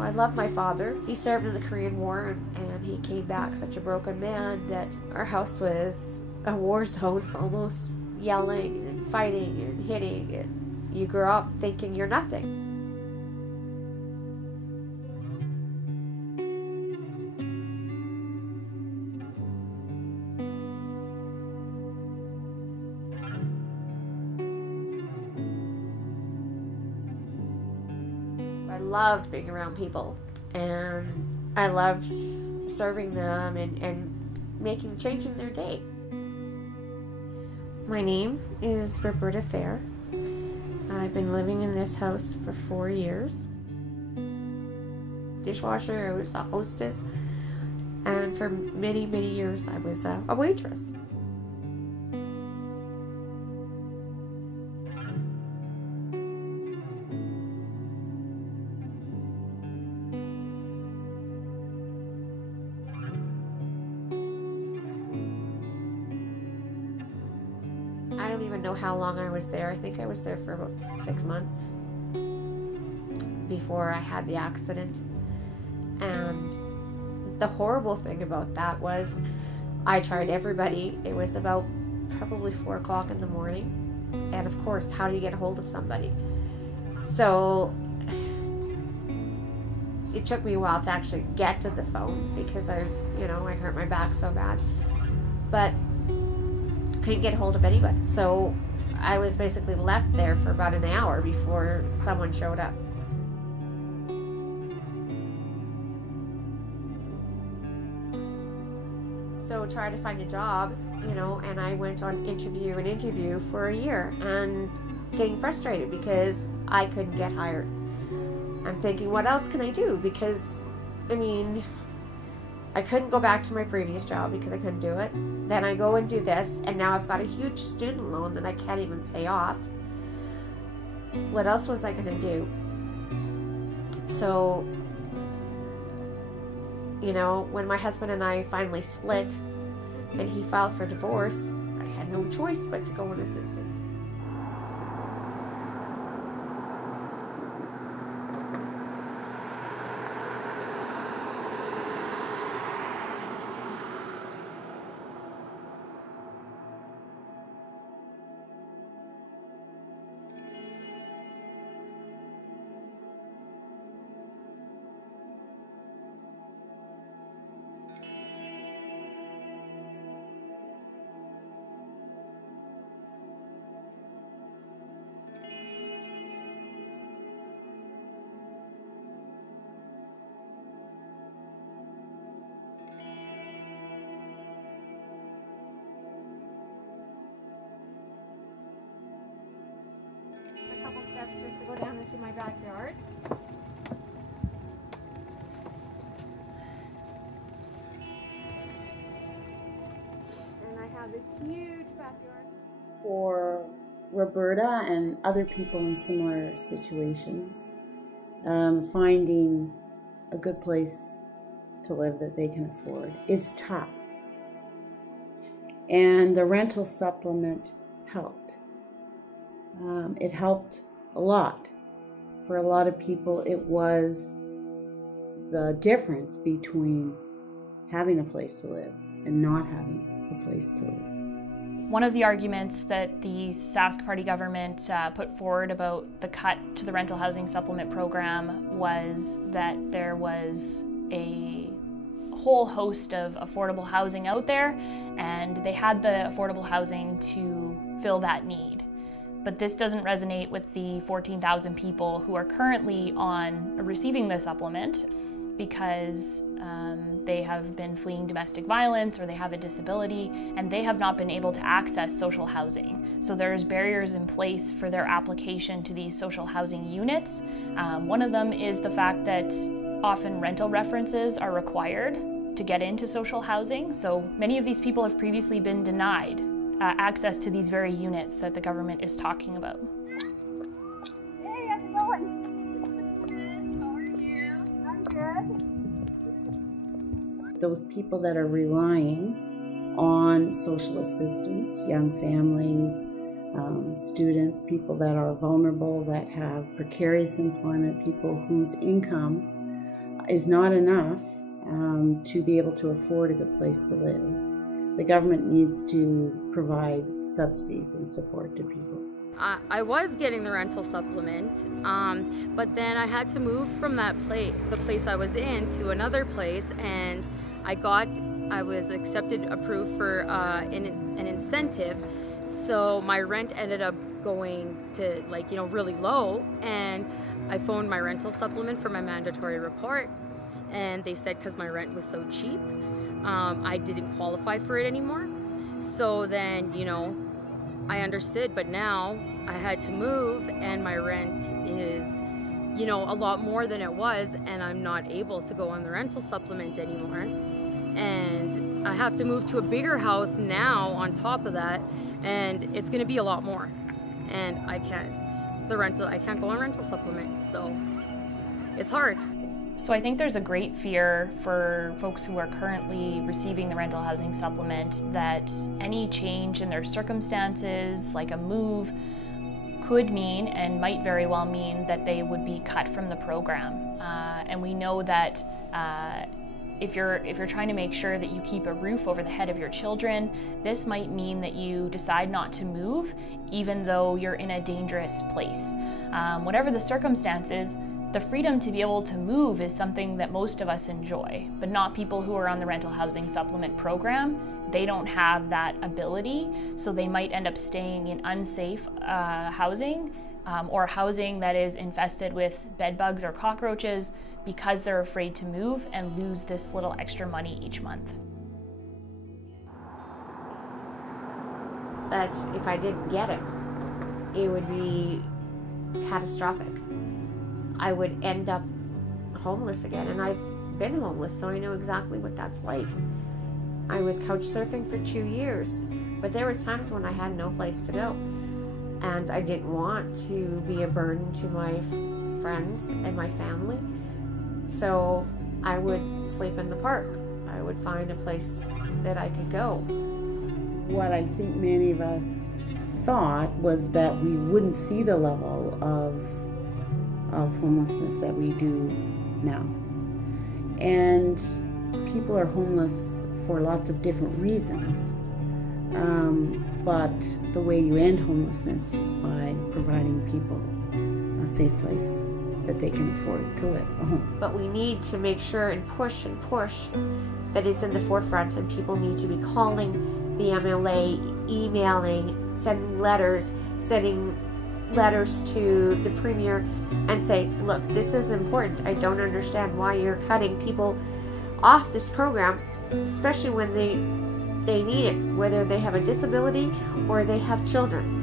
I love my father. He served in the Korean War, and he came back such a broken man that our house was a war zone almost. Yelling and fighting and hitting, and you grow up thinking you're nothing. I loved being around people, and I loved serving them and changing their day. My name is Roberta Fair. I've been living in this house for 4 years. Dishwasher, I was a hostess, and for many, many years I was a waitress. I don't even know how long I was there. I think I was there for about 6 months before I had the accident. And the horrible thing about that was I tried everybody. It was about probably 4 o'clock in the morning. And of course, how do you get a hold of somebody? So it took me a while to actually get to the phone because I hurt my back so bad. But couldn't get a hold of anybody. So I was basically left there for about an hour before someone showed up. So tried to find a job, and I went on interview for a year and getting frustrated because I couldn't get hired. I'm thinking, what else can I do? Because, I couldn't go back to my previous job because I couldn't do it. Then I go and do this, and now I've got a huge student loan that I can't even pay off. What else was I going to do? So, when my husband and I finally split and he filed for divorce, I had no choice but to go on assistance. Couple steps just to go down into my backyard. And I have this huge backyard. For Roberta and other people in similar situations, finding a good place to live that they can afford is tough. And the rental supplement helped. It helped a lot. For a lot of people, it was the difference between having a place to live and not having a place to live. One of the arguments that the Sask Party government put forward about the cut to the rental housing supplement program was that there was a whole host of affordable housing out there, and they had the affordable housing to fill that need. But this doesn't resonate with the 14,000 people who are currently receiving the supplement because they have been fleeing domestic violence or they have a disability and they have not been able to access social housing. So there's barriers in place for their application to these social housing units. One of them is the fact that often rental references are required to get into social housing. So many of these people have previously been denied access to these very units that the government is talking about. Hey, how's it going? Good. How are you? I'm good. those people that are relying on social assistance, young families, students, people that are vulnerable, that have precarious employment, people whose income is not enough to be able to afford a good place to live. The government needs to provide subsidies and support to people. I was getting the rental supplement, but then I had to move from the place I was in to another place, and I was approved for an incentive, so my rent ended up going to really low, and I phoned my rental supplement for my mandatory report, and they said because my rent was so cheap, I didn't qualify for it anymore. So then, I understood, but now I had to move, and my rent is, a lot more than it was, and I'm not able to go on the rental supplement anymore. And I have to move to a bigger house now on top of that, and it's gonna be a lot more. And I can't go on rental supplement, so it's hard. So I think there's a great fear for folks who are currently receiving the rental housing supplement that any change in their circumstances, like a move, could mean and might very well mean that they would be cut from the program. And we know that if you're trying to make sure that you keep a roof over the head of your children, this might mean that you decide not to move even though you're in a dangerous place. Whatever the circumstances, the freedom to be able to move is something that most of us enjoy, but not people who are on the rental housing supplement program. They don't have that ability, so they might end up staying in unsafe housing or housing that is infested with bed bugs or cockroaches because they're afraid to move and lose this little extra money each month. But if I didn't get it, it would be catastrophic. I would end up homeless again, and I've been homeless, so I know exactly what that's like. I was couch surfing for 2 years, but there was times when I had no place to go, and I didn't want to be a burden to my friends and my family, so I would sleep in the park. I would find a place that I could go. What I think many of us thought was that we wouldn't see the level of homelessness that we do now. And people are homeless for lots of different reasons. But the way you end homelessness is by providing people a safe place that they can afford to live, a home. But we need to make sure and push that it's in the forefront, and people need to be calling the MLA, emailing, sending letters to the Premier and say, look, this is important. I don't understand why you're cutting people off this program, especially when they need it, whether they have a disability or they have children.